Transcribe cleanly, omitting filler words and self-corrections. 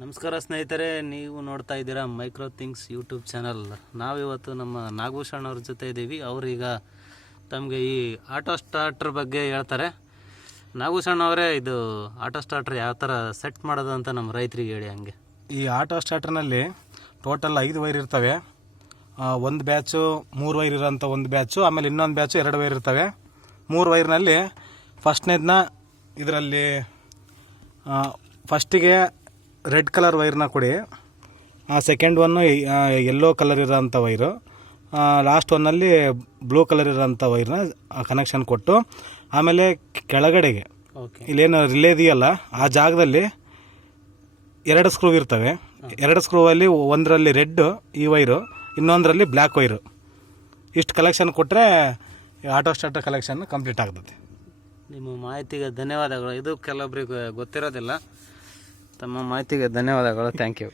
ನಮಸ್ಕಾರ ಸ್ನೇಹಿತರೆ, ನೀವು ನೋಡ್ತಾ ಇದ್ದೀರಾ ಮೈಕ್ರೋ ಥಿಂಗ್ಸ್ ಯೂಟ್ಯೂಬ್ ಚಾನಲ್. ನಾವಿವತ್ತು ನಮ್ಮ ನಾಗಭೂಷಣ್ ಅವ್ರ ಜೊತೆ ಇದ್ದೀವಿ. ಅವರೀಗ ತಮಗೆ ಈ ಆಟೋ ಸ್ಟಾರ್ಟರ್ ಬಗ್ಗೆ ಹೇಳ್ತಾರೆ. ನಾಗಭೂಷಣ್ ಅವರೇ, ಇದು ಆಟೋ ಸ್ಟಾರ್ಟರ್ ಯಾವ ಥರ ಸೆಟ್ ಮಾಡೋದು ಅಂತ ನಮ್ಮ ರೈತರಿಗೆ ಹೇಳಿ. ಹಂಗೆ ಈ ಆಟೋ ಸ್ಟಾರ್ಟರ್ನಲ್ಲಿ ಟೋಟಲ್ 5 ವೈರ್ ಇರ್ತವೆ. ಒಂದು ಬ್ಯಾಚು 3 ವೈರ್ ಇರೋಂಥ ಒಂದು ಬ್ಯಾಚು, ಆಮೇಲೆ ಇನ್ನೊಂದು ಬ್ಯಾಚು 2 ವೈರ್ ಇರ್ತವೆ. 3 ವೈರ್ನಲ್ಲಿ ಫಸ್ಟ್ನೇದನ್ನ ಇದರಲ್ಲಿ ಫಸ್ಟಿಗೆ ರೆಡ್ ಕಲರ್ ವೈರ್ನ ಕೊಡಿ. ಸೆಕೆಂಡ್ ಒನ್ನು ಯೆಲ್ಲೋ ಕಲರ್ ಇರೋಂಥ ವೈರು, ಲಾಸ್ಟ್ ಒನ್ನಲ್ಲಿ ಬ್ಲೂ ಕಲರ್ ಇರೋಂಥ ವೈರ್ನ ಕನೆಕ್ಷನ್ ಕೊಟ್ಟು, ಆಮೇಲೆ ಕೆಳಗಡೆಗೆ ಇಲ್ಲೇನು ರಿಲೇ ಇದೆಯಲ್ಲ ಆ ಜಾಗದಲ್ಲಿ 2 ಸ್ಕ್ರೂ ಇರ್ತವೆ. 2 ಸ್ಕ್ರೂವಲ್ಲಿ ಒಂದರಲ್ಲಿ ರೆಡ್ ಈ ವೈರು, ಇನ್ನೊಂದರಲ್ಲಿ ಬ್ಲ್ಯಾಕ್ ವೈರು. ಇಷ್ಟು ಕಲೆಕ್ಷನ್ ಕೊಟ್ಟರೆ ಆಟೋ ಸ್ಟಾರ್ಟರ್ ಕಲೆಕ್ಷನ್ ಕಂಪ್ಲೀಟ್ ಆಗ್ತದೆ. ನಿಮ್ಮ ಮಾಹಿತಿಗೆ ಧನ್ಯವಾದಗಳು. ಇದು ಕೆಲವೊಬ್ಬರಿಗೆ ಗೊತ್ತಿರೋದಿಲ್ಲ. ತಮ್ಮ ಮಾಹಿತಿಗೆ ಧನ್ಯವಾದಗಳು. Thank you.